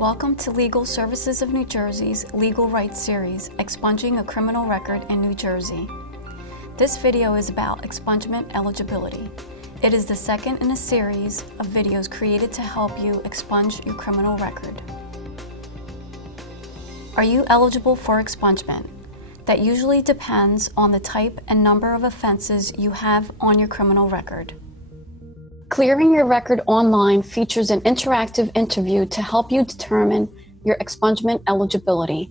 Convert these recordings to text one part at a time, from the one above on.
Welcome to Legal Services of New Jersey's Legal Rights Series, Expunging a Criminal Record in New Jersey. This video is about expungement eligibility. It is the second in a series of videos created to help you expunge your criminal record. Are you eligible for expungement? That usually depends on the type and number of offenses you have on your criminal record. Clearing your record online features an interactive interview to help you determine your expungement eligibility.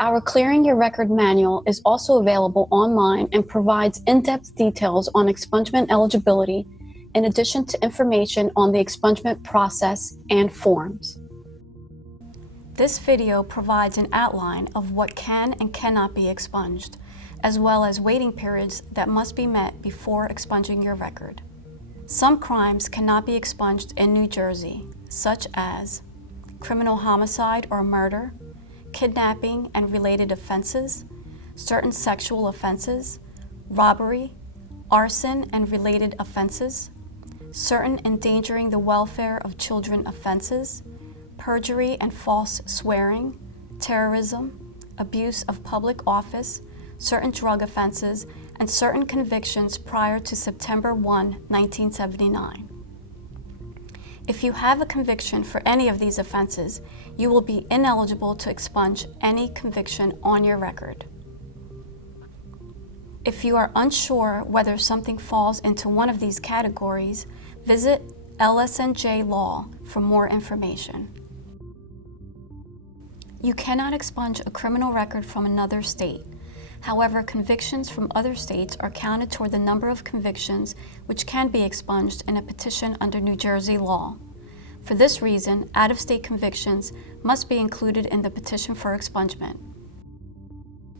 Our Clearing Your Record manual is also available online and provides in-depth details on expungement eligibility in addition to information on the expungement process and forms. This video provides an outline of what can and cannot be expunged, as well as waiting periods that must be met before expunging your record. Some crimes cannot be expunged in New Jersey, such as criminal homicide or murder, kidnapping and related offenses, certain sexual offenses, robbery, arson and related offenses, certain endangering the welfare of children offenses, perjury and false swearing, terrorism, abuse of public office, certain drug offenses, and certain convictions prior to September 1, 1979. If you have a conviction for any of these offenses, you will be ineligible to expunge any conviction on your record. If you are unsure whether something falls into one of these categories, visit LSNJ Law for more information. You cannot expunge a criminal record from another state. However, convictions from other states are counted toward the number of convictions which can be expunged in a petition under New Jersey law. For this reason, out-of-state convictions must be included in the petition for expungement.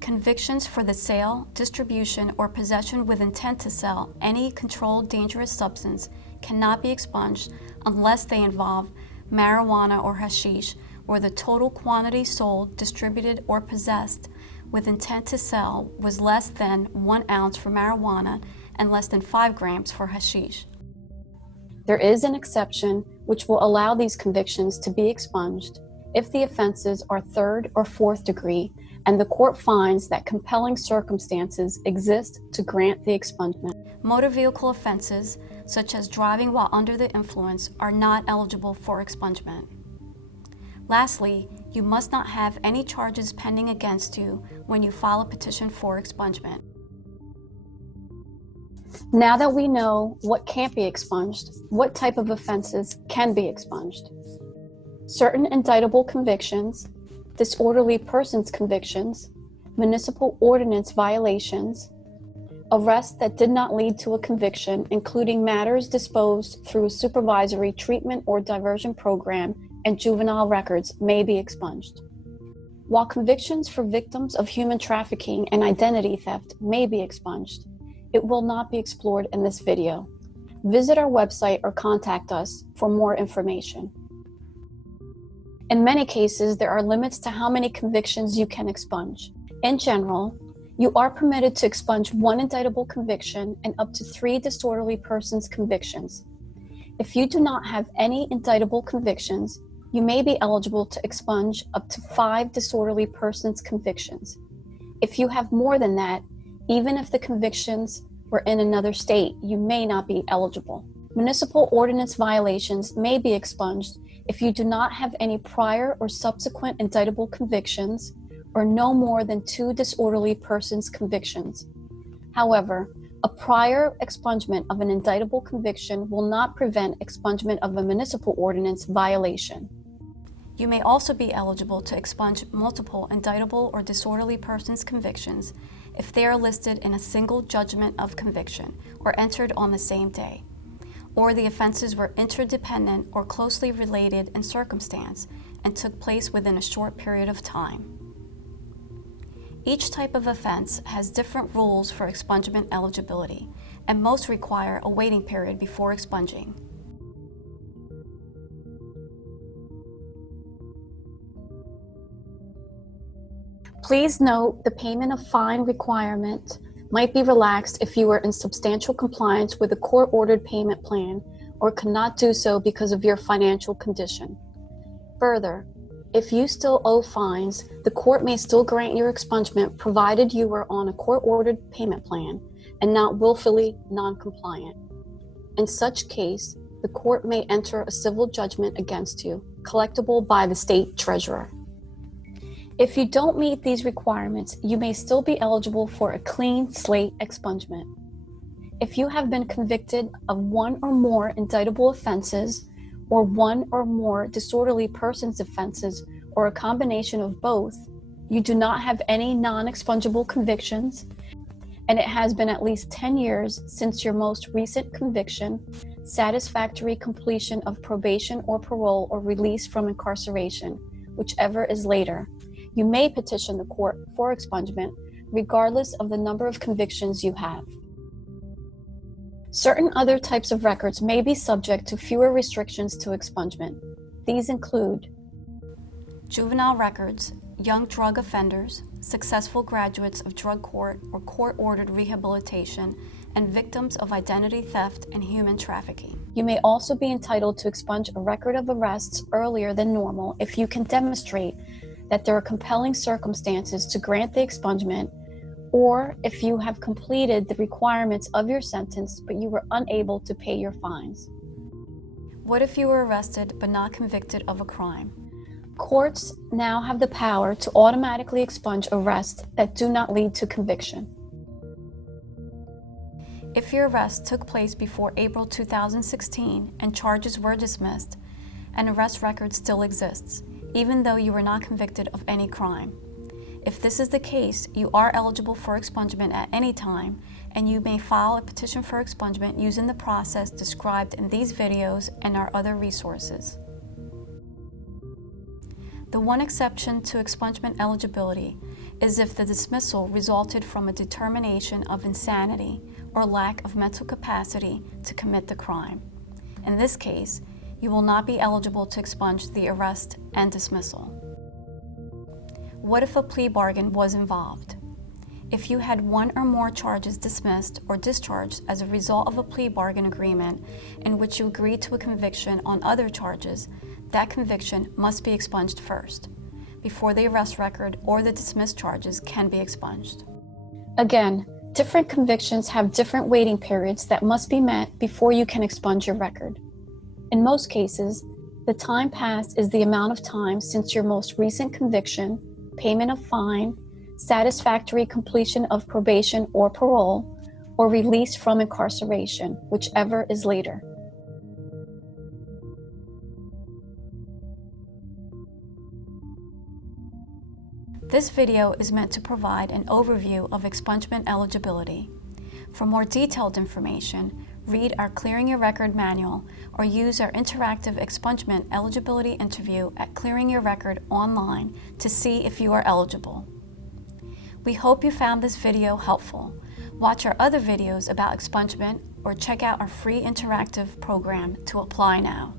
Convictions for the sale, distribution, or possession with intent to sell any controlled dangerous substance cannot be expunged unless they involve marijuana or hashish, or the total quantity sold, distributed, or possessed with intent to sell was less than 1 ounce for marijuana and less than 5 grams for hashish. There is an exception which will allow these convictions to be expunged if the offenses are 3rd or 4th degree and the court finds that compelling circumstances exist to grant the expungement. Motor vehicle offenses, such as driving while under the influence, are not eligible for expungement. Lastly, you must not have any charges pending against you when you file a petition for expungement. Now that we know what can't be expunged, what type of offenses can be expunged? Certain indictable convictions, disorderly persons convictions, municipal ordinance violations, arrests that did not lead to a conviction, including matters disposed through a supervisory treatment or diversion program, and juvenile records may be expunged. While convictions for victims of human trafficking and identity theft may be expunged, it will not be explored in this video. Visit our website or contact us for more information. In many cases, there are limits to how many convictions you can expunge. In general, you are permitted to expunge 1 indictable conviction and up to 3 disorderly persons convictions. If you do not have any indictable convictions, you may be eligible to expunge up to 5 disorderly persons convictions. If you have more than that, even if the convictions were in another state, you may not be eligible. Municipal ordinance violations may be expunged if you do not have any prior or subsequent indictable convictions or no more than 2 disorderly persons convictions. However, a prior expungement of an indictable conviction will not prevent expungement of a municipal ordinance violation. You may also be eligible to expunge multiple indictable or disorderly persons convictions if they are listed in a single judgment of conviction or entered on the same day, or the offenses were interdependent or closely related in circumstance and took place within a short period of time. Each type of offense has different rules for expungement eligibility, and most require a waiting period before expunging. Please note the payment of fine requirement might be relaxed if you are in substantial compliance with a court-ordered payment plan or cannot do so because of your financial condition. Further, If you still owe fines, the court may still grant your expungement provided you were on a court-ordered payment plan and not willfully non-compliant. In such case, the court may enter a civil judgment against you, collectible by the state treasurer. If you don't meet these requirements, you may still be eligible for a clean slate expungement. If you have been convicted of one or more indictable offenses, or one or more disorderly persons offenses, or a combination of both, you do not have any non-expungible convictions, and it has been at least 10 years since your most recent conviction, satisfactory completion of probation or parole, or release from incarceration, whichever is later, you may petition the court for expungement, regardless of the number of convictions you have. Certain other types of records may be subject to fewer restrictions to expungement. These include juvenile records, young drug offenders, successful graduates of drug court or court-ordered rehabilitation, and victims of identity theft and human trafficking. You may also be entitled to expunge a record of arrests earlier than normal if you can demonstrate that there are compelling circumstances to grant the expungement, or if you have completed the requirements of your sentence but you were unable to pay your fines. What if you were arrested but not convicted of a crime? Courts now have the power to automatically expunge arrests that do not lead to conviction. If your arrest took place before April 2016 and charges were dismissed, an arrest record still exists, even though you were not convicted of any crime. If this is the case, you are eligible for expungement at any time, and you may file a petition for expungement using the process described in these videos and our other resources. The one exception to expungement eligibility is if the dismissal resulted from a determination of insanity or lack of mental capacity to commit the crime. In this case, you will not be eligible to expunge the arrest and dismissal. What if a plea bargain was involved? If you had one or more charges dismissed or discharged as a result of a plea bargain agreement in which you agreed to a conviction on other charges, that conviction must be expunged first, before the arrest record or the dismissed charges can be expunged. Again, different convictions have different waiting periods that must be met before you can expunge your record. In most cases, the time passed is the amount of time since your most recent conviction, payment of fine, satisfactory completion of probation or parole, or release from incarceration, whichever is later. This video is meant to provide an overview of expungement eligibility. For more detailed information, read our Clearing Your Record manual or use our interactive expungement eligibility interview at Clearing Your Record online to see if you are eligible. We hope you found this video helpful. Watch our other videos about expungement or check out our free interactive program to apply now.